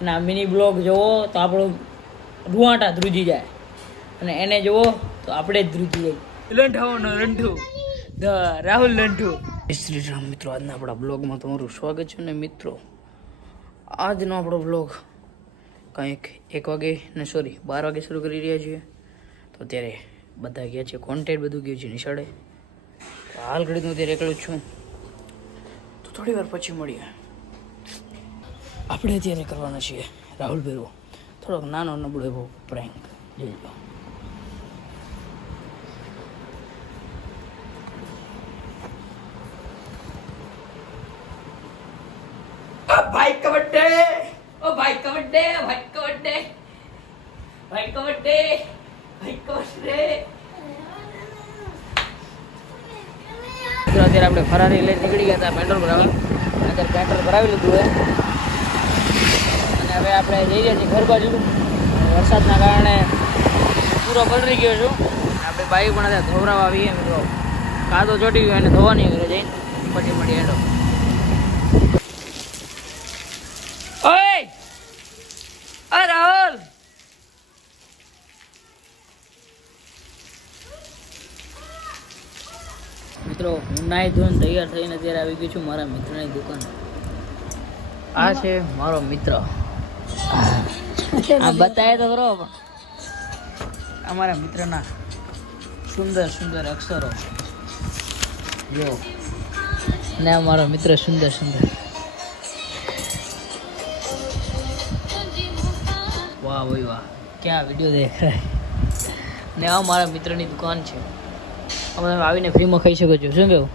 અને આ mini blog જોવો તો આપણો રૂવાટા ધ્રુજી જાય અને એને જોવો તો આપણે જ ધ્રુજી જાય. લંઠાઓનો લંઠુ ધ રાહુલ લંઠુ. શ્રી રામ મિત્રો, આજના આપણા બ્લોગમાં તમારું સ્વાગત છે. ને મિત્રો, આજનો આપણો બ્લોગ કંઈક 1 વાગે ને 12 વાગે શરૂ કરી રહ્યા છીએ. તો અત્યારે બધા ગયા છે, કોન્ટેન્ટ બધું ગયું છે નિશાળે. હાલ ઘડી હું અત્યારે એકલો જ છું, તો થોડી વાર પછી મળીએ. આપણે અત્યારે કરવાના છીએ રાહુલ ભેરવો થોડોક નાનો નબળો એવો પ્રેન્ક. જોઈ લો. ભાઈ કબડ્ડે, ઓ ભાઈ કબડ્ડે, ભાઈ કબડ્ડે, ભાઈ કબડ્ડે, ભાઈ કબડ્ડે. અત્યારે આપણે ફરારી લઈને નીકળી ગયા હતા પેટ્રોલ ભરાવા. અત્યારે પેટ્રોલ ભરાવી લીધું હોય અને હવે આપણે જઈ રહ્યા છીએ ઘર બાજુ. વરસાદના કારણે પૂરો પલળી ગયો છું. આપણે બાઈક પણ અત્યારે ધોવરાવા આવીએ મિત્રો. કાદો ચોટી ગયો એને ધોવાની ઘરે જઈને પછી મળીએ. હેડો. ઓય અરે રાહુલ, મિત્રો હું નાઈ ધોઈને તૈયાર થઈને અત્યારે આવી ગયો છું મારા મિત્રની દુકાન. આ છે મારો મિત્ર. આ બતાવે તો ખરો પણ અમારા મિત્રના સુંદર સુંદર અક્ષરો જો. ને આ મારો મિત્ર સુંદર સુંદર. વાહ ભાઈ વાહ, ક્યાં વિડીયો દેખ રહા હે. ને આ મારા મિત્રની દુકાન છે. તમે આવીને ફ્રીમાં ખાઈ શકો છો. શું કેવું?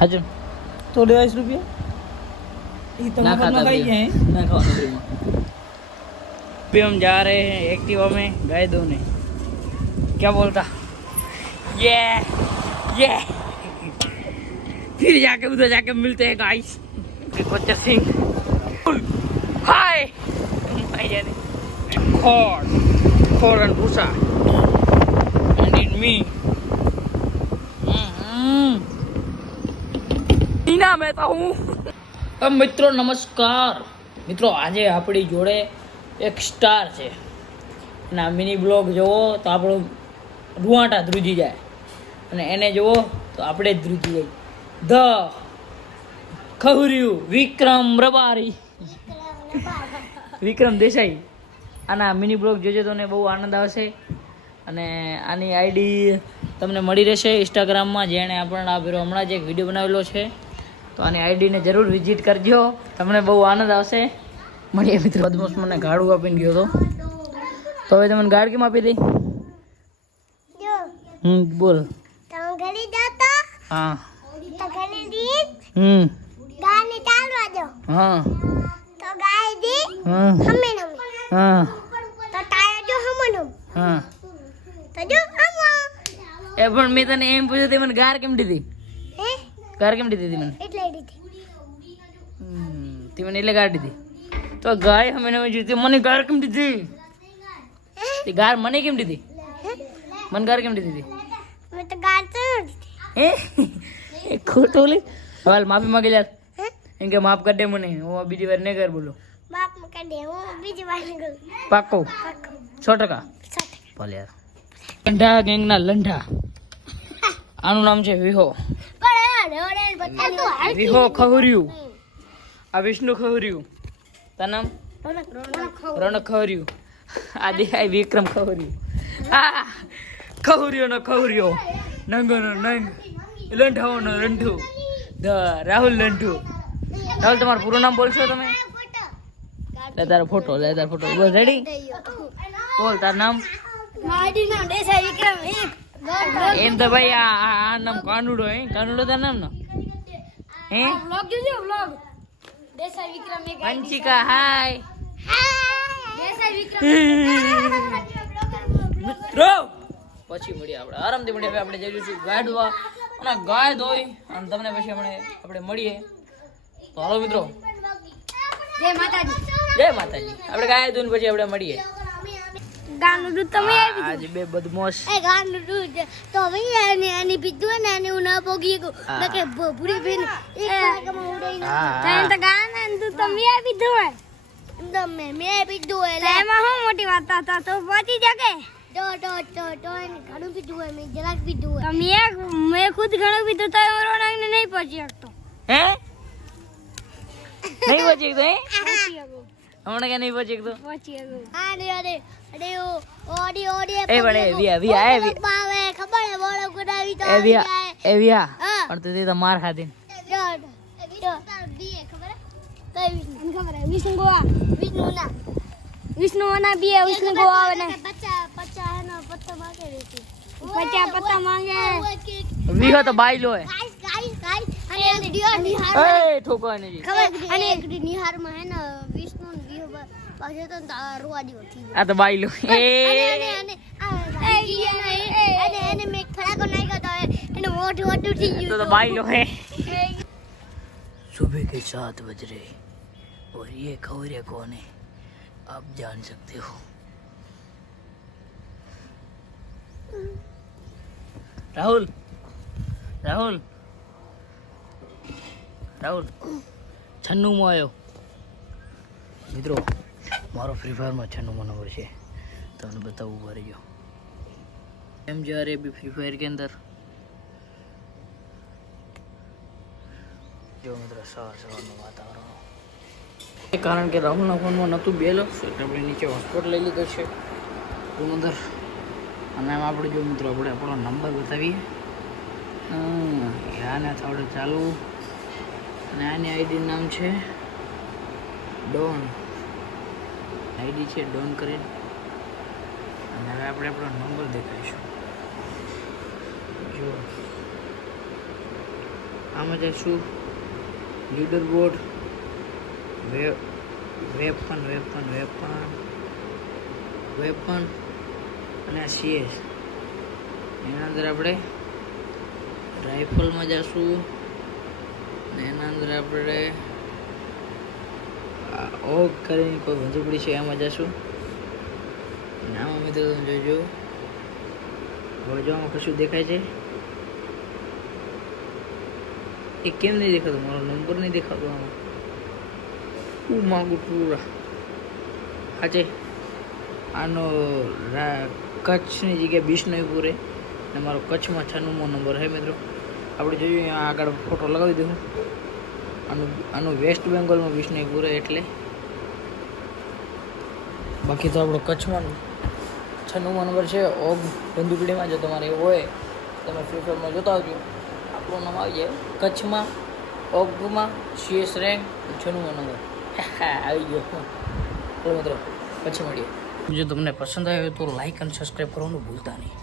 હાજર તો 20 रुपया ना खाता ना खाओ फ्रीમાં. अभी हम जा रहे हैं एक्टिवा में गाय धोने. क्या बोलता ये फिर जाके उधर जाके मिलते हैं गाइस. बच्चा सिंह हाय Ford and Busa and in me. ઈના Mehta હું. મિત્રો નમસ્કાર. મિત્રો આજે આપણી જોડે એક સ્ટાર છે અને આ મિની બ્લોગ જોવો તો આપણો રૂવાટા ધ્રુજી જાય અને એને જોવો તો આપણે જ ધ્રુજી જાય. ધ ખહુર્યું વિક્રમ રબારી, વિક્રમ દેસાઈ. આના મિની બ્લોગ જોજો તો ને બહુ આનંદ આવશે. અને આની આઈડી તમને મળી રહેશે ઇન્સ્ટાગ્રામમાં. જેણે આપણને આપેલો હમણાં જ એક વિડીયો બનાવેલો છે, તો આની આઈડીને જરૂર વિઝિટ કરજો, તમને બહુ આનંદ આવશે. મળીએ મિત્રો. બદમાશ મને ગાડું આપીને ગયો હતો, તો હવે તમને ગાડ કેમ આપી દઈ? બોલ. હા હા હા હા હા. એ પણ મેં તને એમ પૂછ્યું તે મને ગાર કેમ દીધી? ગાર કેમ દીધી મને? તે મને એટલે ગાર દીધી. તો ગાય અમે જીતી મને ગાર કેમ દીધી? તે ગાર મને કેમ દીધી? મને ગાર કેમ દીધી? એ ખોટું બોલી. હાલ માફી માંગી લે. એમ કે માફ કરી દે મને, હું બીજી વાર નહીં કર. બોલો પાક્કો 100%. ભલે યાર. લંઠા ગેંગના લંઠા. આનું નામ છે વિહો. વિહો ખહુર્યું. આ વિષ્ણુ ખહુર્યું. તાર નામ? રોનક ખહુર્યું. આ દેખાય વિક્રમ ખહુર્યું. આ ખહુર્યો નો ખહુર્યો, નંગો નો નંગ, લંઠાઓ નો લંઠુ ધ રાહુલ લંઠુ. રાહુલ તમારું પૂરું નામ બોલશો તમે? લે તારો ફોટો, લે તારો ફોટો. બોલ રેડી? બોલ તાર નામ? એમ તો ભાઈ આ નામ કાનુડો. હે કાનુડો તાર નામ ને? હે વ્લોગ જોજો વ્લોગ. દેસાઈ વિક્રમ એક વંચિકા હાય દેસાઈ વિક્રમ મિત્રો. પછી મળીએ આપણે આરામથી મળીએ. હવે આપણે જઈએ છીએ ગાડવા અને ગાય ધોઈ અને તમને પછી આપણે મળીએ. તો હાલો મિત્રો, જય માતાજી. જય માતાજી. આપણે ગાય ધોઈને પછી આપણે મળીએ. ગાનું દૂધ તમે આજે બે બદમાશ એ ગાનું દૂધ તો હવે આની પીધું ને આને ઉના પોગી ગયો કે પૂરી બેન એક વાગમાં ઉડાઈ ના તો ગાના દૂધ તમે આ પીધું મેં પીધું એટલે એમાં શું મોટી વાત હતા તો પહોંચી જકે તો એને ઘણું પીધું હોય મેં જરાક પીધું હોય મેં ખુદ ઘણું પીધું તો રોનક ને નહીં પહોંચી શકતો હે નહીં પહોંચી શકતો હે પહોંચી શકું હમણાં કે નહીં પહોંચી શકતો પહોંચી શકું અરે ઓડી એ બડે વિયા બાવે ખબર હે બોલો કુડાવી તો એ વિયા પણ તું તે તો માર ખાધી વિષ્ણુ ના બી વિષ્ણુ ગોવા આવે ને 50 પત્તા માંગે વિહો તો બાઈલો હે અને ઠોકો નહીં ખબર અને એક નિહાર માં હે ને વિષ્ણુ ને વિહો પાછે તો રોવાડી ઉઠી આ તો બાઈલો અને મેં ફરાકો નાખ્યો તો એને મોઢું ઉઠી ગયું तो बाई लो है सुबह के 7 बज रहे और ये खबरें कौन है आप जान सकते हो राहुल राहुल राहुल छन्नू में आयो मित्रों मारो फ्री फायर में छन्नू में नंबर है तो मैं बताऊँ बारे जो हम जा रहे अभी फ्री फायर के अंदर जो मित्र સવારનું વાતાવરણ કારણ કે રાહુલના ફોનમાં નહોતું બેલેન્સ એટલે આપણે નીચે હોટસ્પોટ લઈ લીધો છે રૂમ અંદર અને એમ આપણે જો મિત્રો આપણે આપણો નંબર બતાવીએ આને થોડું ચાલુ અને આની આઈડી નામ છે ડોન આઈડી છે ડોન કરીને અને હવે આપણે આપણો નંબર દેખાઈશું જો આમાં જઈશું લીડર બોર્ડ વેપન અને આ સીએસ એના અંદર આપણે રાઇફલમાં જઈશું ને એના અંદર આપણે ઓગ કરીને કોઈ બંદૂકડી છે એમાં જઈશું અને આમાં મિત્રો જોજો હવે જો આમાં કશું દેખાય છે એ કેમ નહીં દેખાતો મારો નંબર નહીં દેખાતો આમાં હું માગું પૂરા આજે આનો કચ્છની જગ્યાએ બિશ્નોઈપુર ને મારો કચ્છમાં 96મો નંબર છે મિત્રો આપણે જોઈએ અહીંયા આગળ ફોટો લગાવી દઉં આનું વેસ્ટ બેંગોલમાં બિશ્નોઈપુર એટલે બાકી તો આપણો કચ્છમાં 96મો નંબર છે ઓગ બંદૂકડીમાં જો તમારે એવું હોય તમે ફ્રી ફાયરમાં જોતા આવજો આપણું નામ આવી જાય કચ્છમાં ઓગમાં સીએસ રેન્ક 96મો નંબર આવી ગયો ચલો મિત્રો પછી મળીએ જો તમને પસંદ આવ્યો તો લાઈક અને સબસ્ક્રાઈબ કરવાનું ભૂલતા નહીં.